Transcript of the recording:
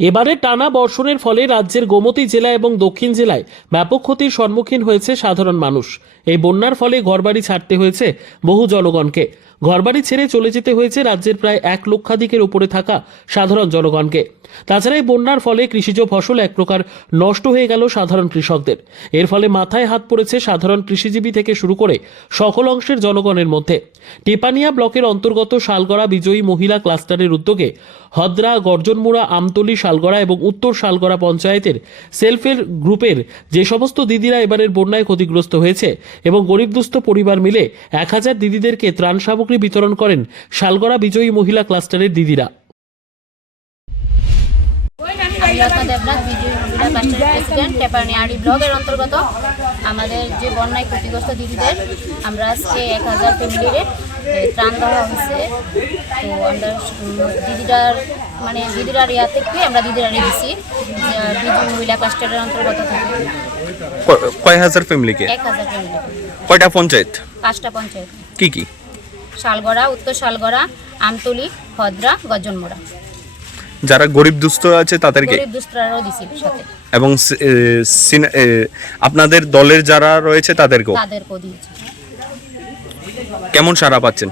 এবারে টানা বর্ষণের ফলে রাজ্যের গোমতী জেলা এবং দক্ষিণ জেলায় ব্যাপক ক্ষতির সম্মুখীন হয়েছে সাধারণ মানুষ। এই বন্যার ফলে ঘরবাড়ি ছাড়তে হয়েছে বহু জনগণকে। ঘরবাড়ি ছেড়ে চলে যেতে হয়েছে রাজ্যের প্রায় এক লক্ষাধিকের উপরে থাকা সাধারণ জনগণকে। তাছাড়া এই বন্যার ফলে কৃষিজ ফসল এক প্রকার নষ্ট হয়ে গেল সাধারণ কৃষকদের। এর ফলে মাথায় হাত পড়েছে সাধারণ কৃষিজীবী থেকে শুরু করে সকল অংশের জনগণের মধ্যে। টিপানিয়া ব্লকের অন্তর্গত শালগড়া বিজয়ী মহিলা ক্লাস্টারের উদ্যোগে হদ্রা, গর্জনমুড়া, আমতলি শালগড়া এবং উত্তর শালগড়া পঞ্চায়েতের সেলফের গ্রুপের যে সমস্ত দিদিরা এবারের বন্যায় ক্ষতিগ্রস্ত হয়েছে এবং গরিব দুস্থ পরিবার মিলে এক হাজার দিদিদেরকে ত্রাণ সামগ্রী বিতরণ করেন শালগড়া বিজয়ী মহিলা ক্লাস্টারের দিদিরা। রত্না দেবনাথ বিজয়ী ক্লাস্টারের প্রেসিডেন্ট টেপানিয়াড়ি ব্লকের অন্তর্গত আমাদের যে বন্যায় ক্ষতিগ্রস্ত দিদিদের আমরা আজকে এক হাজার ফ্যামিলির ত্রাণ দেওয়া হয়েছে তো আমরা দিদিরার মানে দিদিরার ইয়া থেকে আমরা দিদিরারে দিছি বিজয়ী মহিলা ক্লাস্টারের অন্তর্গত থেকে কয় হাজার ফ্যামিলিকে এক হাজার ফ্যামিলি কয়টা পঞ্চায়েত? পাঁচটা পঞ্চায়েত। কি কি? শালগড়া উত্তর শালগড়া আমতলি ভদ্রা গজ্জনমোড়া যারা গরিব দুস্থ আছে তাদেরকে। গরিব দুস্তরারও দিছি সাথে। এবং আপনাদের দলের যারা রয়েছে তাদেরকেও। তাদেরকেও দিয়েছি। কেমন সারা পাচ্ছেন?